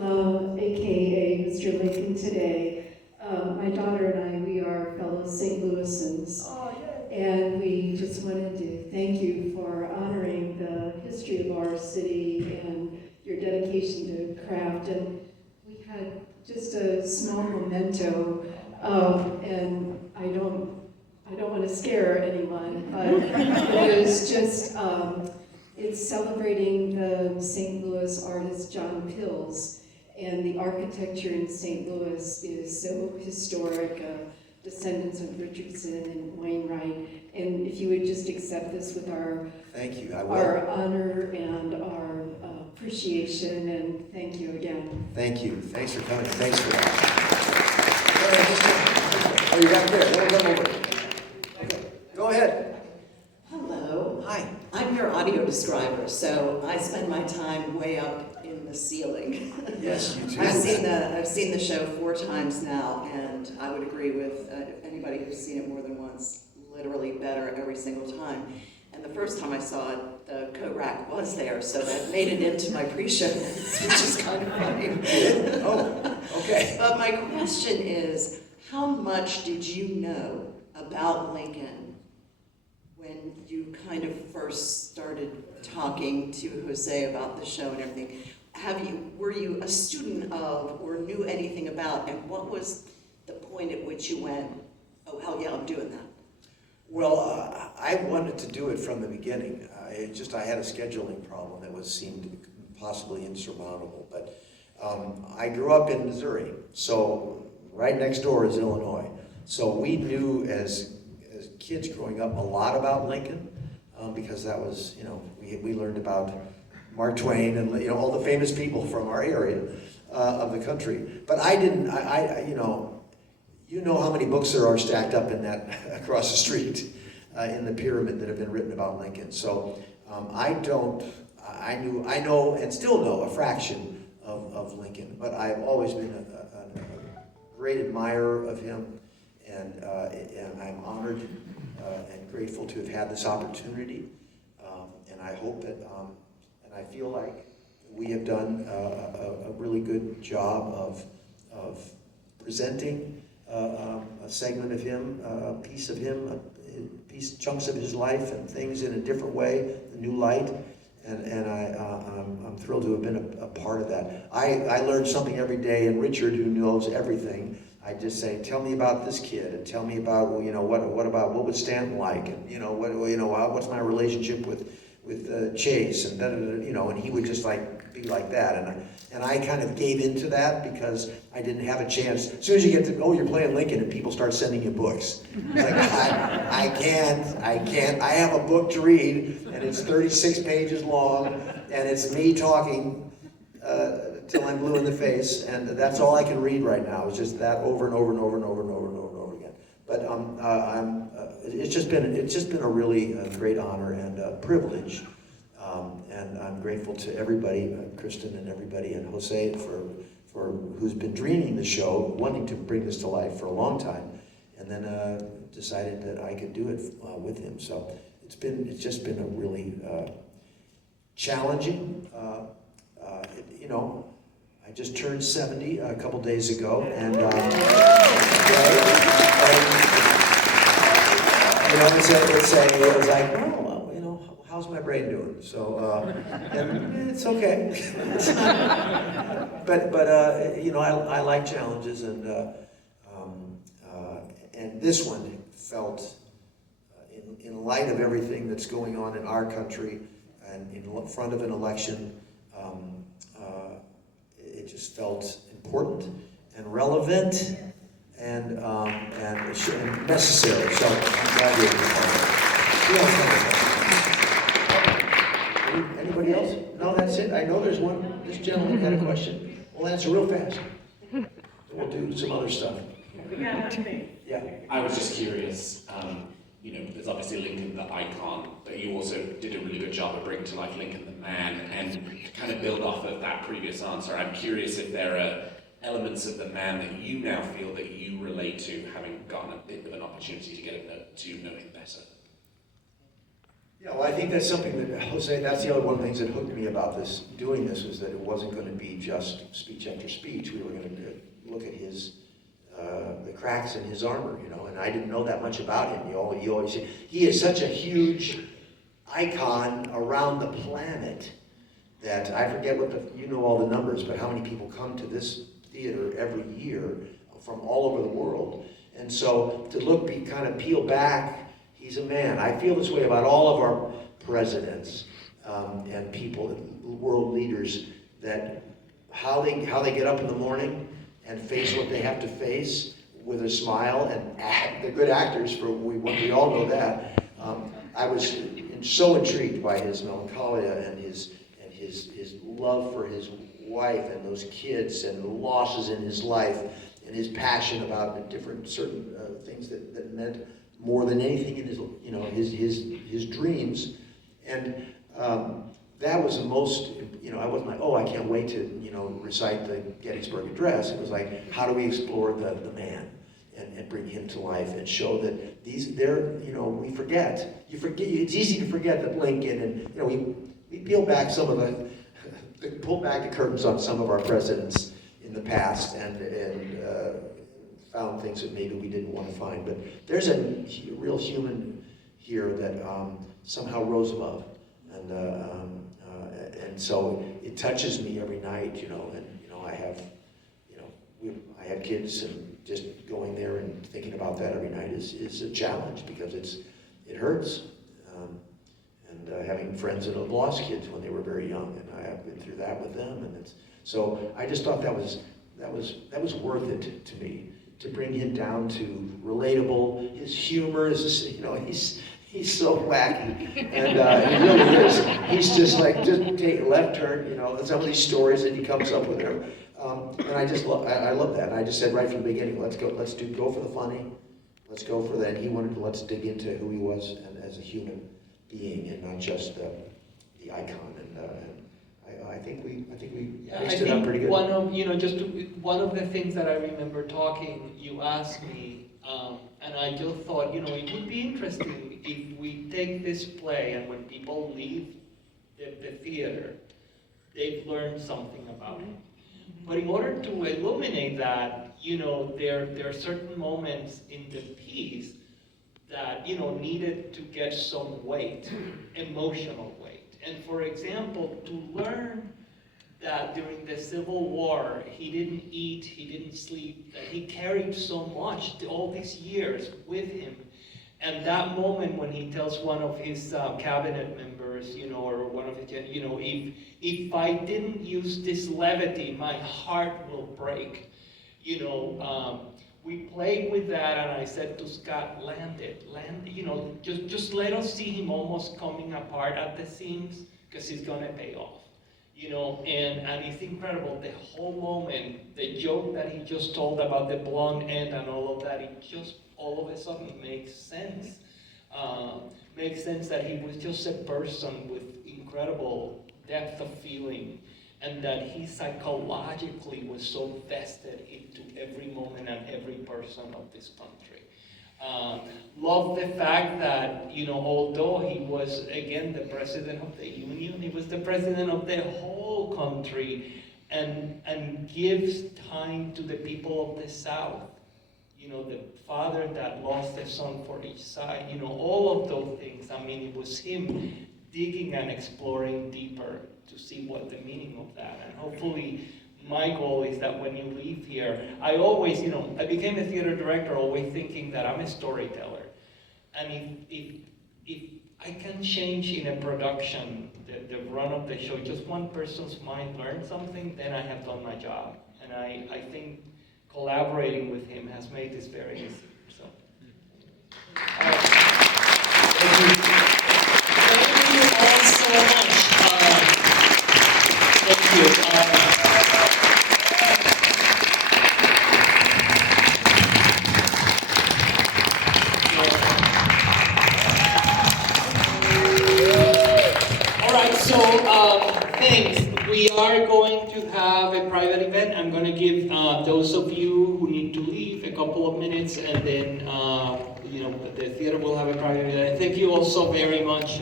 AKA Mr. Lincoln today. My daughter and I, we are fellow St. Louisans. Oh, yeah. And we just wanted to thank you for honoring the history of our city and your dedication to craft. And we had just a small memento, and I don't want to scare anyone, but it was just, it's celebrating the St. Louis artist John Pills. And the architecture in St. Louis is so historic, descendants of Richardson and Wainwright. And if you would just accept this with our thank you, I will. Our honor and our appreciation, and thank you again. Thank you. Thanks for coming. Thanks for that. Oh, you're back there. Come over. Okay. Go ahead. Hello. Hi. I'm your audio describer, so I spend my time way up in the ceiling. Yes, you too. I've seen the show 4 times now, and I would agree with anybody who's seen it more than once, literally better every single time. And the first time I saw it, the coat rack was there, so that made it into my pre-show notes, which is kind of funny. Oh, okay. But my question is, how much did you know about Lincoln when you kind of first started talking to Jose about the show and everything? Were you a student of or knew anything about, and what was the point at which you went, oh hell yeah, I'm doing that? Well, I wanted to do it from the beginning. I had a scheduling problem that seemed possibly insurmountable. But I grew up in Missouri, so right next door is Illinois. So we knew as kids growing up a lot about Lincoln, because that was, we learned about Mark Twain and all the famous people from our area of the country. But I didn't. You know how many books there are stacked up in that across the street in the pyramid that have been written about Lincoln. So I know and still know a fraction of Lincoln, but I've always been a great admirer of him, and I'm honored and grateful to have had this opportunity. And I hope that, and I feel like we have done a really good job of presenting a segment of him, a piece of him, chunks of his life and things in a different way, a new light, and I'm thrilled to have been a part of that. I learn something every day, and Richard, who knows everything, I just say, tell me about this kid, and tell me about, what was Stanton like, and what's my relationship with Chase, and and he would just be like that, and I kind of gave into that because I didn't have a chance. As soon as you get to, you're playing Lincoln, and people start sending you books. Like, I can't. I have a book to read, and it's 36 pages long, and it's me talking till I'm blue in the face, and that's all I can read right now. It's just that over and over and over and over and over and over and over again. But it's just been a really great honor and a privilege. And I'm grateful to everybody, Kristen and everybody, and Jose for who's been dreaming the show, wanting to bring this to life for a long time, and then decided that I could do it with him. So it's just been a really challenging. I just turned 70 a couple days ago, and it was like, how's my brain doing? So, and it's okay. but I like challenges, and this one felt, in light of everything that's going on in our country, and in front of an election, it just felt important and relevant and necessary. So I'm glad you're here. Anybody else? No, that's it. I know there's one. This gentleman had a question. We'll answer real fast. We'll do some other stuff. Yeah. I was just curious. There's obviously Lincoln the icon, but you also did a really good job of bringing to life Lincoln the man. And to kind of build off of that previous answer, I'm curious if there are elements of the man that you now feel that you relate to, having gotten a bit of an opportunity to get to know him better. Yeah, well, I think that's something that, Jose, that's the other one of the things that hooked me about this, doing this, was that it wasn't going to be just speech after speech. We were going to look at his, the cracks in his armor, you know, and I didn't know that much about him. You always say, he is such a huge icon around the planet that I forget what the, you know all the numbers, but how many people come to this theater every year from all over the world. And so to kind of peel back, he's a man. I feel this way about all of our presidents and people, world leaders, that how they get up in the morning and face what they have to face with a smile and act. They're good actors, we all know that. I was so intrigued by his melancholia and his love for his wife and those kids and the losses in his life and his passion about different certain things that meant more than anything in his, you know, his dreams. And that was the most, you know, I wasn't like, oh, I can't wait to, you know, recite the Gettysburg Address. It was like, how do we explore the man and bring him to life and show that you know, we forget. It's easy to forget that Lincoln and, you know, we peel back some of pull back the curtains on some of our presidents in the past and found things that maybe we didn't want to find. But there's a real human here that somehow rose above. And so it touches me every night, you know, and, you know, I have kids, and just going there and thinking about that every night is a challenge, because it hurts. Having friends that have lost kids when they were very young, and I have been through that with them, and so I just thought that was worth it to me, to bring him down to relatable. His humor is, you know, he's so wacky, and he really is. He's just like, just take a left turn, you know, some of these stories that he comes up with there. And I love that. And I just said right from the beginning, let's go for the funny, let's go for that. And he wanted to, let's dig into who he was and as a human being, and not just the icon. And I think we mixed it up pretty good. One of the things that I remember talking, you asked me, and I just thought, you know, it would be interesting if we take this play, and when people leave the theater, they've learned something about it. But in order to illuminate that, you know, there are certain moments in the piece that, you know, needed to get some weight, emotional weight. And for example, to learn that during the Civil War, he didn't eat, he didn't sleep, that he carried so much all these years with him. And that moment when he tells one of his cabinet members, you know, or one of his, you know, if I didn't use this levity, my heart will break. You know, we played with that, and I said to Scott, land, you know, just let us see him almost coming apart at the seams, because it's gonna pay off. You know, and it's incredible, the whole moment, the joke that he just told about the blonde end and all of that, it just all of a sudden makes sense. Makes sense that he was just a person with incredible depth of feeling, and that he psychologically was so vested into every moment and every person of this country. Love the fact that, you know, although he was, again, the president of the union, he was the president of the whole country, and gives time to the people of the South. You know, the father that lost a son for each side, you know, all of those things. I mean, it was him digging and exploring deeper to see what the meaning of that. And hopefully, my goal is that when you leave here, I always, you know, I became a theater director always thinking that I'm a storyteller. And if I can change in a production the run of the show, just one person's mind learned something, then I have done my job. And I think collaborating with him has made this very easy. So. Thank you all so much. Thank you. All right, so thanks. We are going to have a private event. I'm going to give those of you who need to leave a couple of minutes, and then the theater will have a private event. Thank you all so very much.